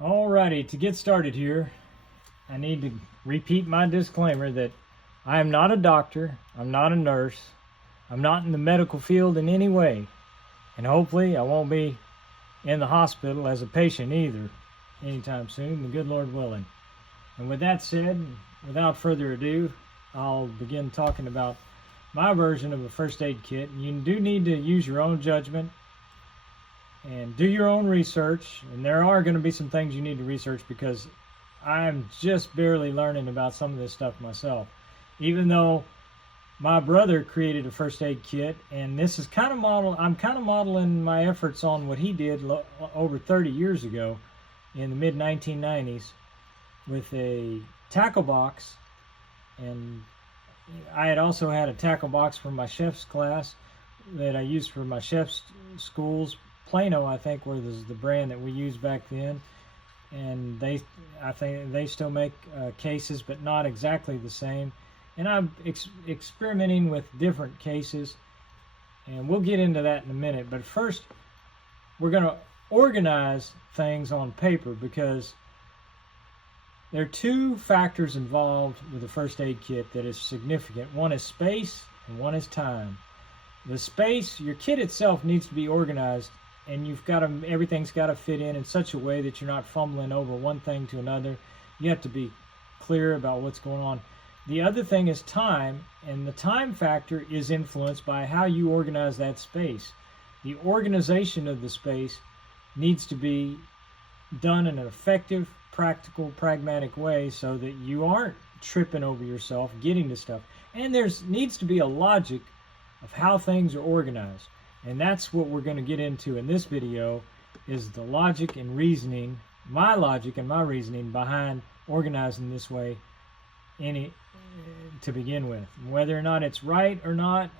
Alrighty, to get started here, I need to repeat my disclaimer that I am not a doctor, I'm not a nurse, I'm not in the medical field in any way, and hopefully I won't be in the hospital as a patient either anytime soon, the good Lord willing. And with that said, without further ado, I'll begin talking about my version of a first aid kit. You do need to use your own judgment and do your own research, and there are going to be some things you need to research because I'm just barely learning about some of this stuff myself, even though my brother created a first aid kit, and this is kind of I'm kind of modeling my efforts on what he did over 30 years ago in the mid 1990s with a tackle box. And I had also had a tackle box for my chef's class that I used for my chef's schools. Plano, I think, was the brand that we used back then, and I think they still make cases, but not exactly the same. And I'm experimenting with different cases, and we'll get into that in a minute. But first, we're going to organize things on paper because there are two factors involved with a first aid kit that is significant. One is space, and one is time. The space, your kit itself needs to be organized, and everything's got to fit in such a way that you're not fumbling over one thing to another. You have to be clear about what's going on. The other thing is time, and the time factor is influenced by how you organize that space. The organization of the space needs to be done in an effective, practical, pragmatic way so that you aren't tripping over yourself getting to stuff. And there needs to be a logic of how things are organized. And that's what we're going to get into in this video, is the logic and reasoning, my logic and my reasoning behind organizing this way to begin with. Whether or not it's right or not,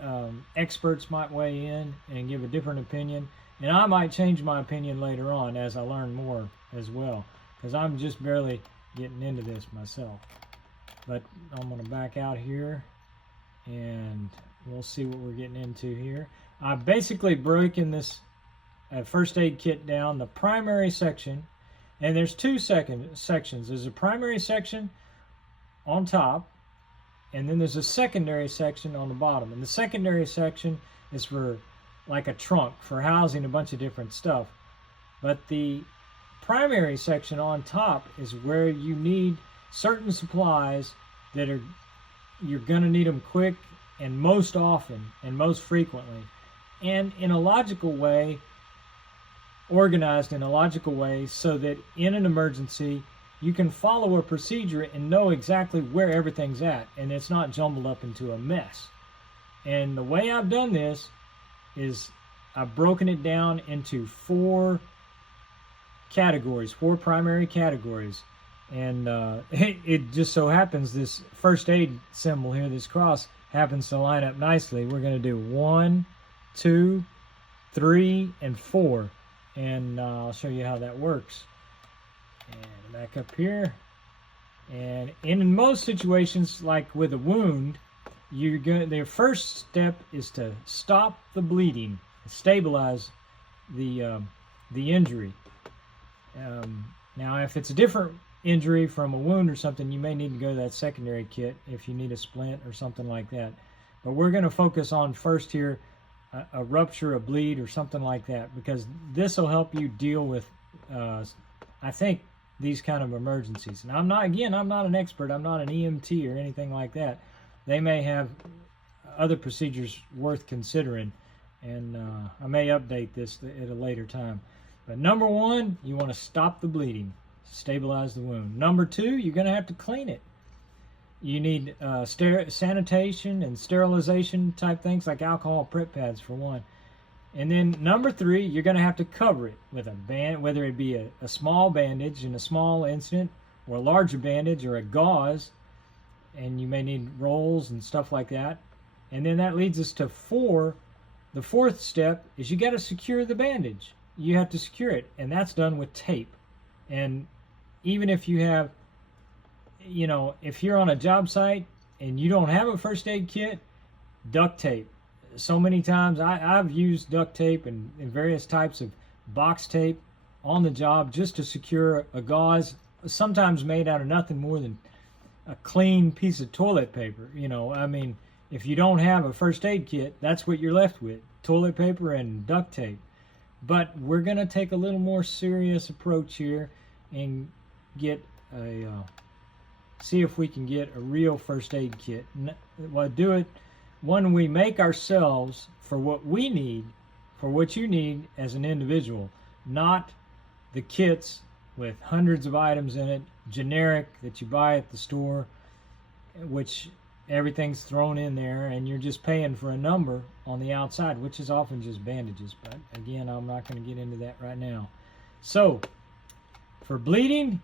experts might weigh in and give a different opinion, and I might change my opinion later on as I learn more as well, because I'm just barely getting into this myself. But I'm going to back out here and we'll see what we're getting into here. I've basically broken this first aid kit down, the primary section, and there's two sections. There's a primary section on top, and then there's a secondary section on the bottom. And the secondary section is for like a trunk for housing a bunch of different stuff. But the primary section on top is where you need certain supplies that you're going to need them quick and most often and most frequently, and in a logical way, organized in a logical way, so that in an emergency you can follow a procedure and know exactly where everything's at, and it's not jumbled up into a mess. And the way I've done this is I've broken it down into four primary categories. And it just so happens this first aid symbol here, this cross, happens to line up nicely. We're going to do 1, 2, 3, and 4. And I'll show you how that works. And back up here. And in most situations, like with a wound, the first step is to stop the bleeding, stabilize the injury. Now, if it's a different injury from a wound or something, you may need to go to that secondary kit if you need a splint or something like that. But we're going to focus on first here a rupture, a bleed, or something like that, because this will help you deal with, I think, these kind of emergencies. And I'm not an expert. I'm not an EMT or anything like that. They may have other procedures worth considering, and I may update this at a later time. But number one, you want to stop the bleeding, stabilize the wound. Number two, you're going to have to clean it. You need sanitation and sterilization type things like alcohol prep pads for one. And then number three, you're going to have to cover it with a band, whether it be a small bandage in a small incident, or a larger bandage, or a gauze. And you may need rolls and stuff like that. And then that leads us to 4. The fourth step is you got to secure the bandage. You have to secure it, and that's done with tape. And even if you have, if you're on a job site and you don't have a first aid kit, duct tape. So many times I've used duct tape and various types of box tape on the job just to secure a gauze, sometimes made out of nothing more than a clean piece of toilet paper. You know, I mean, if you don't have a first aid kit, that's what you're left with, toilet paper and duct tape. But we're going to take a little more serious approach here and get a see if we can get a real first aid kit. Well, do it one we make ourselves for what we need, for what you need as an individual, not the kits with hundreds of items in it, generic, that you buy at the store, which everything's thrown in there and you're just paying for a number on the outside, which is often just bandages. But again, I'm not going to get into that right now. So for bleeding,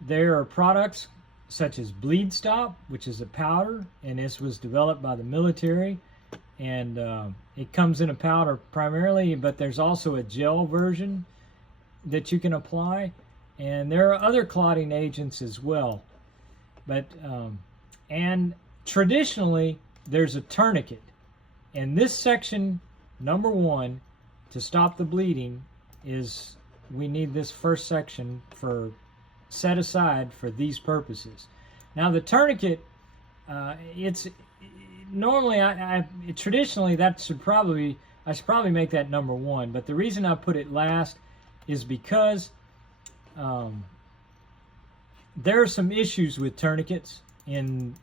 there are products such as Bleed Stop, which is a powder, and this was developed by the military, and it comes in a powder primarily, but there's also a gel version that you can apply, and there are other clotting agents as well. But and traditionally there's a tourniquet, and this section number 1 to stop the bleeding is, we need this first section for set aside for these purposes. Now the tourniquet, it's normally traditionally that should probably, I should probably make that number 1, but the reason I put it last is because there are some issues with tourniquets, and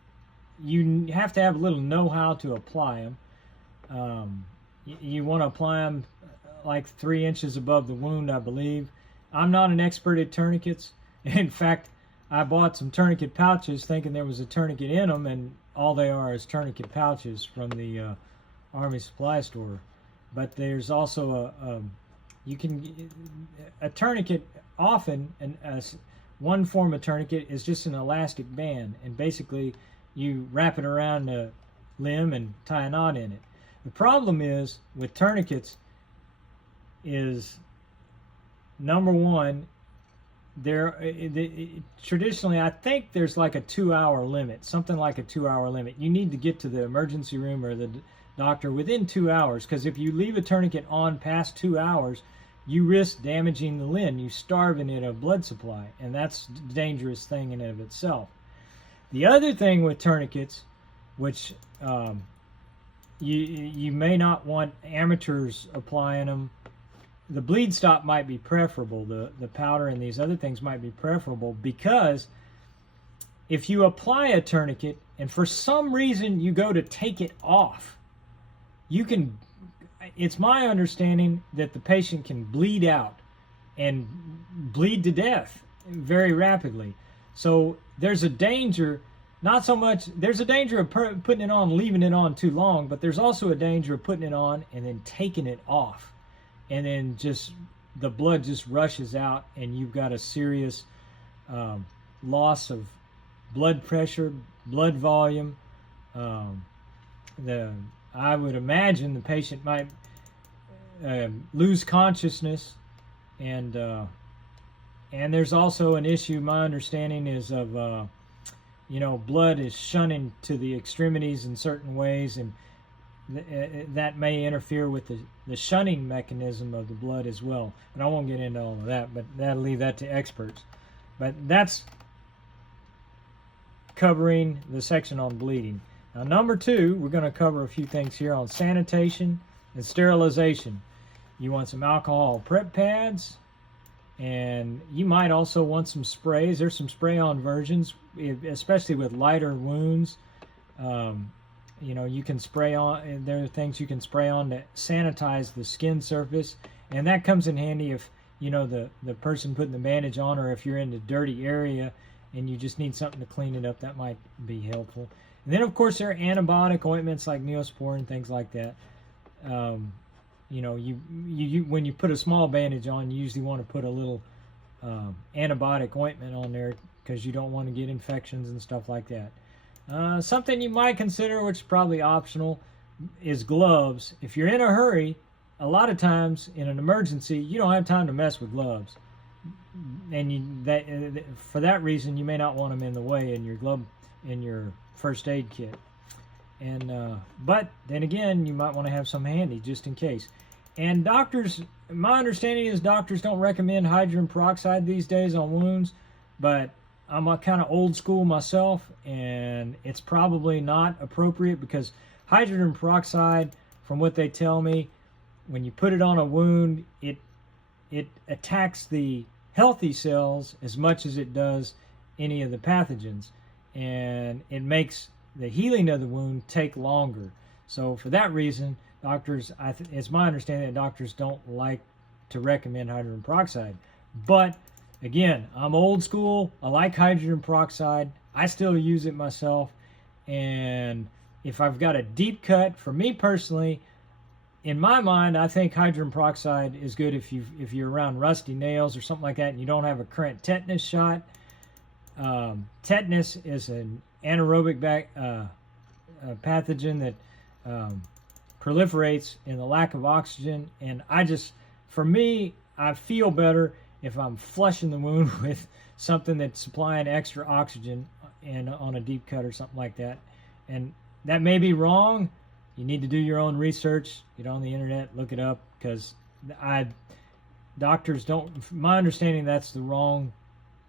you have to have a little know-how to apply them. You want to apply them like 3 inches above the wound, I believe. I'm not an expert at tourniquets. In fact, I bought some tourniquet pouches thinking there was a tourniquet in them, and all they are is tourniquet pouches from the Army Supply Store. But there's also a tourniquet often, one form of tourniquet is just an elastic band, and basically you wrap it around the limb and tie a knot in it. The problem is with tourniquets is, number 1, traditionally I think there's like a 2-hour limit, something like a 2-hour limit. You need to get to the emergency room or the doctor within 2 hours, because if you leave a tourniquet on past 2 hours, you risk damaging the limb. You starving it of blood supply, and that's a dangerous thing in and of itself. The other thing with tourniquets, which you may not want amateurs applying them, the Bleed Stop might be preferable. The powder and these other things might be preferable, because if you apply a tourniquet and for some reason you go to take it off, it's my understanding that the patient can bleed out and bleed to death very rapidly. So there's a danger, not so much, there's a danger of putting it on, leaving it on too long, but there's also a danger of putting it on and then taking it off. And then just the blood just rushes out, and you've got a serious loss of blood pressure, blood volume. I would imagine the patient might lose consciousness, and there's also an issue, my understanding is of blood is shunting to the extremities in certain ways, and that may interfere with the shunting mechanism of the blood as well. But I won't get into all of that, but that'll leave that to experts. But that's covering the section on bleeding. Now, number 2, we're going to cover a few things here on sanitation and sterilization. You want some alcohol prep pads, and you might also want some sprays. There's some spray-on versions, especially with lighter wounds. You can spray on, there are things you can spray on to sanitize the skin surface, and that comes in handy if, the person putting the bandage on, or if you're in the dirty area and you just need something to clean it up, that might be helpful. And then, of course, there are antibiotic ointments like Neosporin and things like that. When you put a small bandage on, you usually want to put a little antibiotic ointment on there, because you don't want to get infections and stuff like that. Something you might consider, which is probably optional, is gloves. If you're in a hurry, a lot of times in an emergency, you don't have time to mess with gloves, and for that reason, you may not want them in the way in your first aid kit. And but then again, you might want to have some handy just in case. And doctors my understanding is doctors don't recommend hydrogen peroxide these days on wounds, but I'm a kind of old school myself, and it's probably not appropriate because hydrogen peroxide, from what they tell me, when you put it on a wound, it attacks the healthy cells as much as it does any of the pathogens, and it makes the healing of the wound take longer. So for that reason, doctors, it's my understanding that doctors don't like to recommend hydrogen peroxide. But again, I'm old school. I like hydrogen peroxide. I still use it myself. And if I've got a deep cut, for me personally, in my mind, I think hydrogen peroxide is good if you're around rusty nails or something like that and you don't have a current tetanus shot. Tetanus is an anaerobic pathogen that proliferates in the lack of oxygen, and for me, I feel better if I'm flushing the wound with something that's supplying extra oxygen and on a deep cut or something like that. And that may be wrong. You need to do your own research, get on the internet, look it up, because doctors don't, my understanding, that's the wrong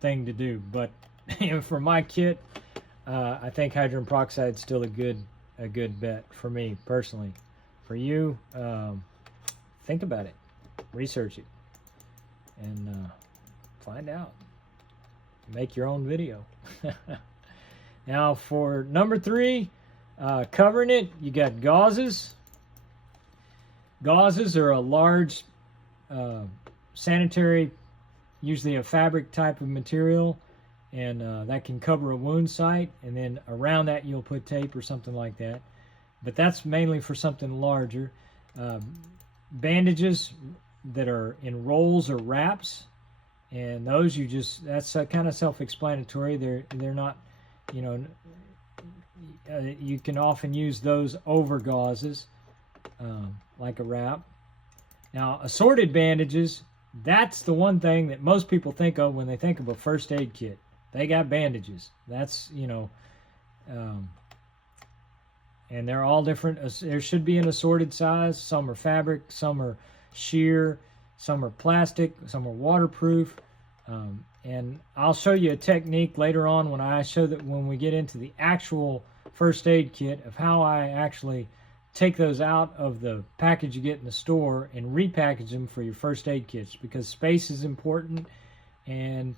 thing to do. But for my kit, I think hydrogen peroxide is still a good bet for me personally. For you, think about it, research it, and find out. Make your own video. Now for number 3, covering it, you got gauzes. Gauzes are a large sanitary, usually a fabric type of material, and that can cover a wound site, and then around that you'll put tape or something like that. But that's mainly for something larger. Bandages that are in rolls or wraps, and those that's kind of self-explanatory. They're not, you can often use those over gauzes, like a wrap. Now, assorted bandages, that's the one thing that most people think of when they think of a first aid kit. They got bandages. That's, and they're all different. There should be an assorted size. Some are fabric, some are sheer, some are plastic, some are waterproof. And I'll show you a technique later on when we get into the actual first aid kit of how I actually take those out of the package you get in the store and repackage them for your first aid kits, because space is important. And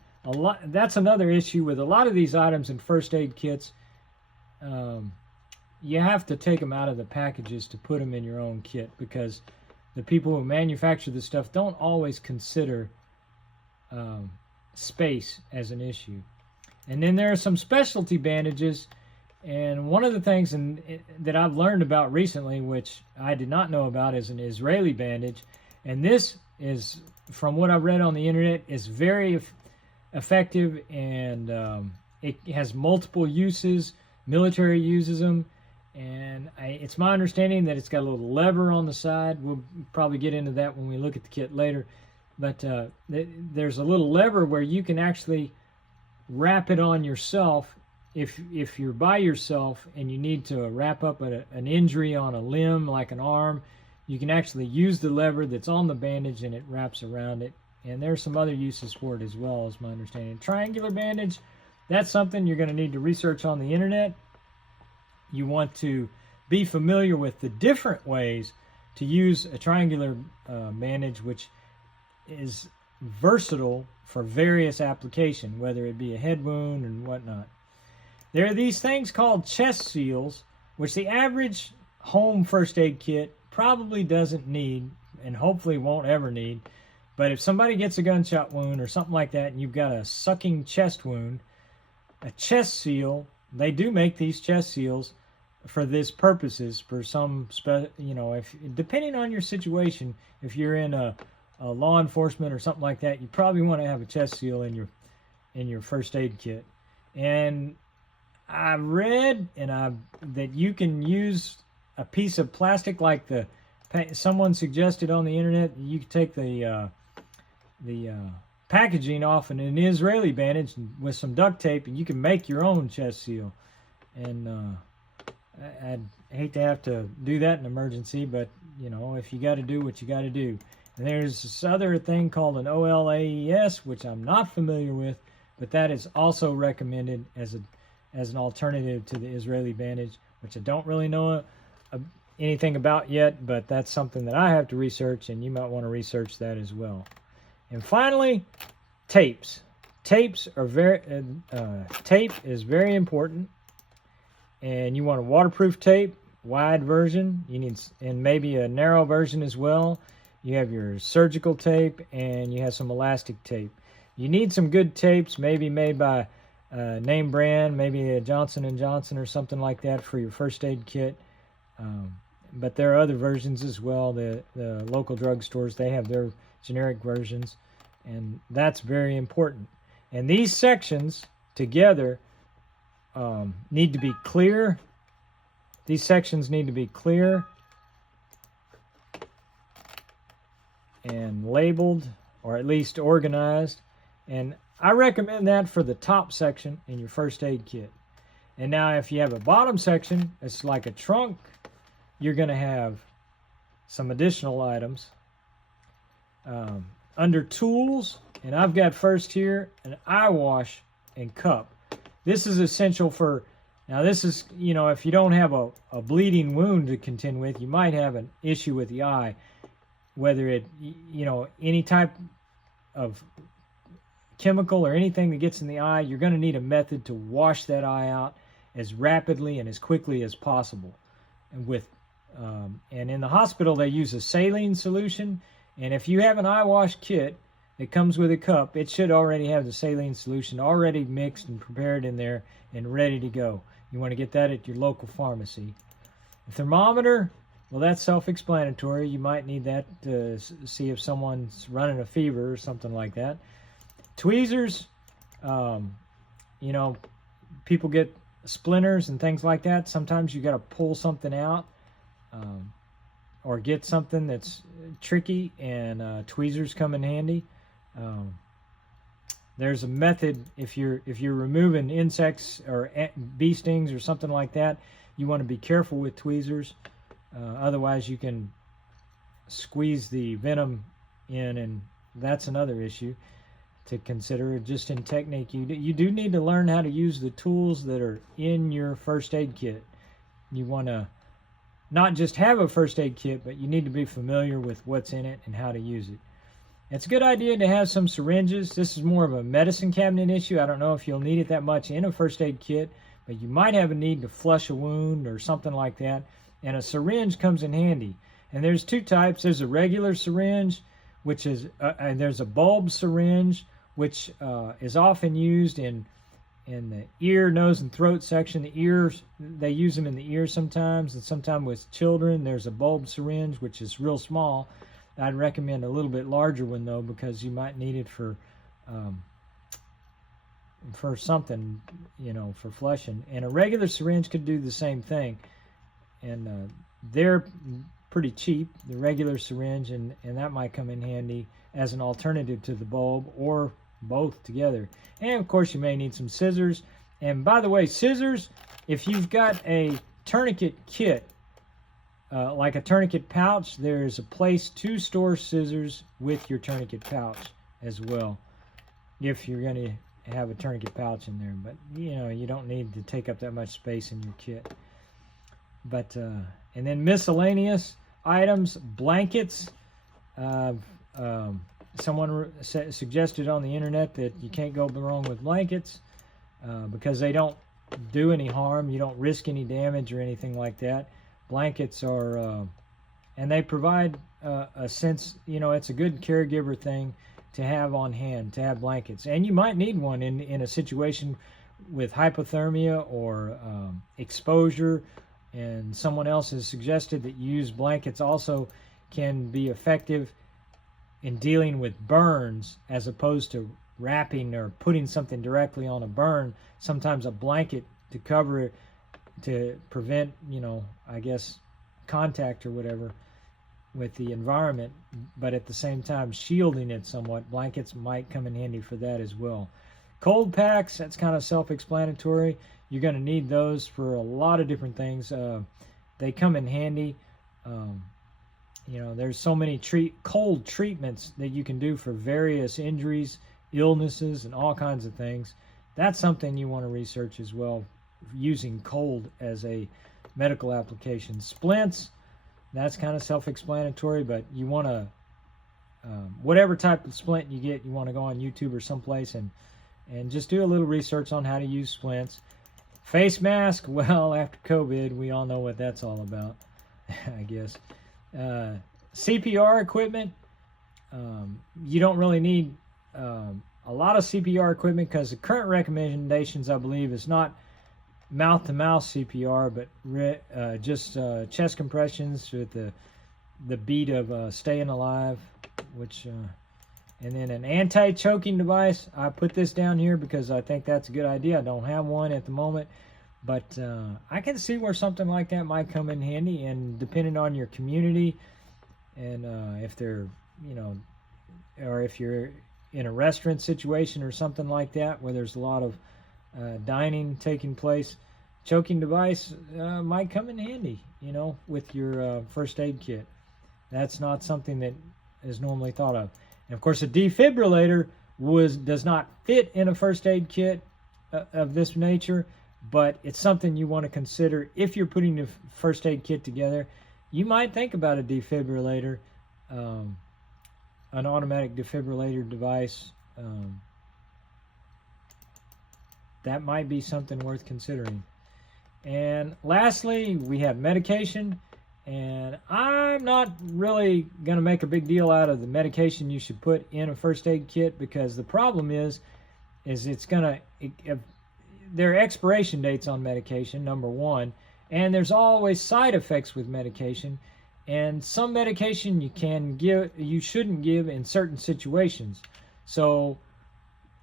that's another issue with a lot of these items in first aid kits. You have to take them out of the packages to put them in your own kit, because the people who manufacture this stuff don't always consider space as an issue. And then there are some specialty bandages, and one of the things that I've learned about recently, which I did not know about, is an Israeli bandage. And this is, from what I've read on the internet, is very effective, and it has multiple uses. Military uses them, and it's my understanding that it's got a little lever on the side. We'll probably get into that when we look at the kit later. But there's a little lever where you can actually wrap it on yourself. If you're by yourself and you need to wrap up an injury on a limb, like an arm, you can actually use the lever that's on the bandage and it wraps around it. And there's some other uses for it as well, as my understanding. Triangular bandage, that's something you're going to need to research on the internet. You want to be familiar with the different ways to use a triangular bandage, which is versatile for various applications, whether it be a head wound and whatnot. There are these things called chest seals, which the average home first aid kit probably doesn't need, and hopefully won't ever need. But if somebody gets a gunshot wound or something like that, and you've got a sucking chest wound, a chest seal, they do make these chest seals for this purposes, for some, depending on your situation, if you're in a law enforcement or something like that, you probably want to have a chest seal in your first aid kit. And I read that you can use a piece of plastic, like someone suggested on the internet. You can take the packaging off an Israeli bandage with some duct tape, and you can make your own chest seal. And I'd hate to have to do that in an emergency, but if you got to do what you got to do. And there's this other thing called an OLAES, which I'm not familiar with, but that is also recommended as an alternative to the Israeli bandage, which I don't really know anything about yet, but that's something that I have to research, and you might want to research that as well. And finally, tapes. Tape is very important, and you want a waterproof tape, wide version. You need, and maybe a narrow version as well. You have your surgical tape, and you have some elastic tape. You need some good tapes, maybe made by name brand, maybe a Johnson & Johnson or something like that for your first aid kit. But there are other versions as well. The local drugstores, they have their generic versions, and that's very important. And these sections together need to be clear. These sections need to be clear and labeled, or at least organized. And I recommend that for the top section in your first aid kit. And now if you have a bottom section, it's like a trunk, you're going to have some additional items. Under tools, and I've got first here an eye wash and cup. This is essential for, now this is, you know, if you don't have a bleeding wound to contend with, you might have an issue with the eye, whether it, you know, any type of chemical or anything that gets in the eye, you're going to need a method to wash that eye out as rapidly and as quickly as possible. And with and in the hospital they use a saline solution, and if you have an eye wash kit that comes with a cup, it should already have the saline solution already mixed and prepared in there and ready to go. You want to get that at your local pharmacy. A thermometer, well, that's self-explanatory. You might need that to see if someone's running a fever or something like that. Tweezers, you know, people get splinters and things like that. Sometimes you got to pull something out or get something that's tricky, and tweezers come in handy. There's a method if you're removing insects or bee stings or something like that. You want to be careful with tweezers. Otherwise, you can squeeze the venom in, and that's another issue to consider. Just in technique, you do need to learn how to use the tools that are in your first aid kit. You want to not just have a first aid kit, but you need to be familiar with what's in it and how to use it. It's a good idea to have some syringes. This is more of a medicine cabinet issue. I don't know if you'll need it that much in a first aid kit, but you might have a need to flush a wound or something like that, and a syringe comes in handy. And there's two types. There's a regular syringe, which is and there's a bulb syringe, which is often used in the ear, nose, and throat section. The ears, they use them in the ear sometimes, and sometimes with children. There's a bulb syringe, which is real small. I'd recommend a little bit larger one, though, because you might need it for something, you know, for flushing. And a regular syringe could do the same thing. And they're pretty cheap, the regular syringe, and that might come in handy as an alternative to the bulb, or both together. And of course you may need some scissors. And by the way, scissors, if you've got a tourniquet kit, like a tourniquet pouch, there's a place to store scissors with your tourniquet pouch as well, if you're going to have a tourniquet pouch in there. But you know, you don't need to take up that much space in your kit. But and then miscellaneous items, blankets. Someone suggested on the internet that you can't go wrong with blankets because they don't do any harm. You don't risk any damage or anything like that. Blankets are, and they provide a sense, you know, it's a good caregiver thing to have on hand, to have blankets. And you might need one in a situation with hypothermia or exposure. And someone else has suggested that you use blankets also can be effective in dealing with burns, as opposed to wrapping or putting something directly on a burn. Sometimes a blanket to cover it, to prevent, you know, I guess, contact or whatever with the environment, but at the same time shielding it somewhat. Blankets might come in handy for that as well. Cold packs, that's kind of self-explanatory. You're going to need those for a lot of different things. They come in handy You know, there's so many cold treatments that you can do for various injuries, illnesses, and all kinds of things. That's something you want to research as well, using cold as a medical application. Splints, that's kind of self-explanatory, but you want to, whatever type of splint you get, you want to go on YouTube or someplace and just do a little research on how to use splints. Face mask, well, after COVID, we all know what that's all about, I guess. CPR equipment, you don't really need a lot of CPR equipment, because the current recommendations, I believe, is not mouth-to-mouth CPR, but just chest compressions with the beat of staying alive, which and then an anti-choking device. I put this down here because I think that's a good idea. I don't have one at the moment, but I can see where something like that might come in handy, and depending on your community, and if they're, you know, or if you're in a restaurant situation or something like that where there's a lot of dining taking place, choking device might come in handy, you know, with your first aid kit. That's not something that is normally thought of. And of course, a defibrillator does not fit in a first aid kit of this nature, but it's something you want to consider if you're putting the first aid kit together. You might think about a defibrillator, an automatic defibrillator device. That might be something worth considering. And lastly, we have medication. And I'm not really going to make a big deal out of the medication you should put in a first aid kit, because the problem is it's going to, there are expiration dates on medication, number one, and there's always side effects with medication. And some medication you shouldn't give in certain situations. So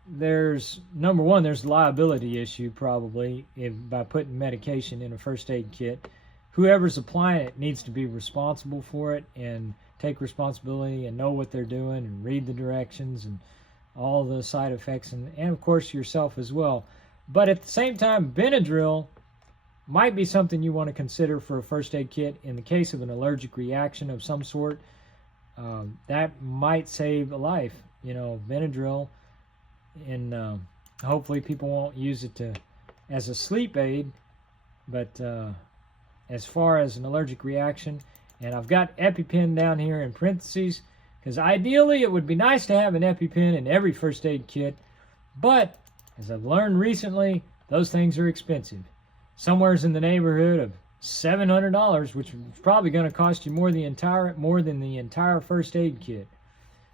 there's, number one, there's a liability issue probably by putting medication in a first aid kit. Whoever's applying it needs to be responsible for it and take responsibility and know what they're doing and read the directions and all the side effects, and of course yourself as well. But at the same time, Benadryl might be something you want to consider for a first aid kit in the case of an allergic reaction of some sort. That might save a life, you know, Benadryl. And hopefully people won't use it as a sleep aid, but as far as an allergic reaction. And I've got EpiPen down here in parentheses, because ideally it would be nice to have an EpiPen in every first aid kit, but as I've learned recently, those things are expensive. Somewhere's in the neighborhood of $700, which is probably going to cost you more than the entire first aid kit.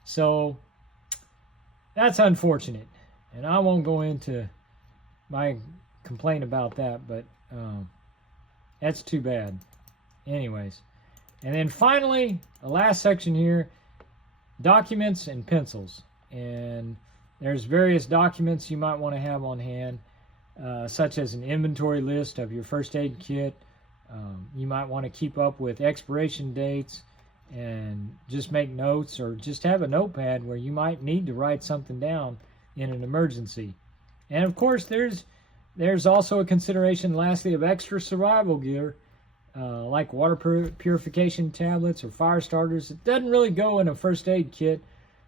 So that's unfortunate, and I won't go into my complaint about that, but that's too bad. Anyways, and then finally, the last section here, documents and pencils. And there's various documents you might want to have on hand, such as an inventory list of your first aid kit. You might want to keep up with expiration dates and just make notes, or just have a notepad where you might need to write something down in an emergency. And of course, there's also a consideration, lastly, of extra survival gear, like water purification tablets or fire starters. It doesn't really go in a first aid kit,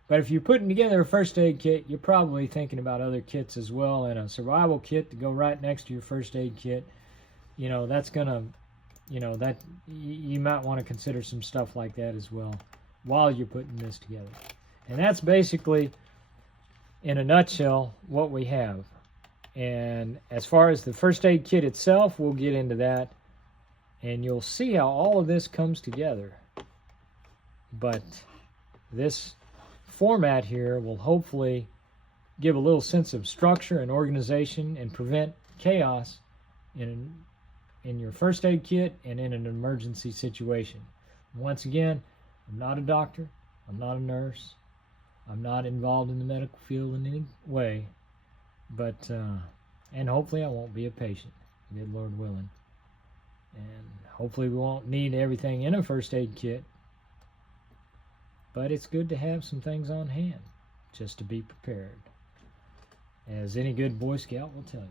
but if you're putting together a first aid kit, you're probably thinking about other kits as well, and a survival kit to go right next to your first aid kit. You know, that's gonna, you know, that you might want to consider some stuff like that as well while you're putting this together. And that's basically, in a nutshell, what we have. And as far as the first aid kit itself, we'll get into that, and you'll see how all of this comes together. But this format here will hopefully give a little sense of structure and organization and prevent chaos in your first aid kit and in an emergency situation. Once again, I'm not a doctor, I'm not a nurse, I'm not involved in the medical field in any way, but and hopefully I won't be a patient, good Lord willing. And hopefully we won't need everything in a first aid kit, but it's good to have some things on hand just to be prepared, as any good Boy Scout will tell you.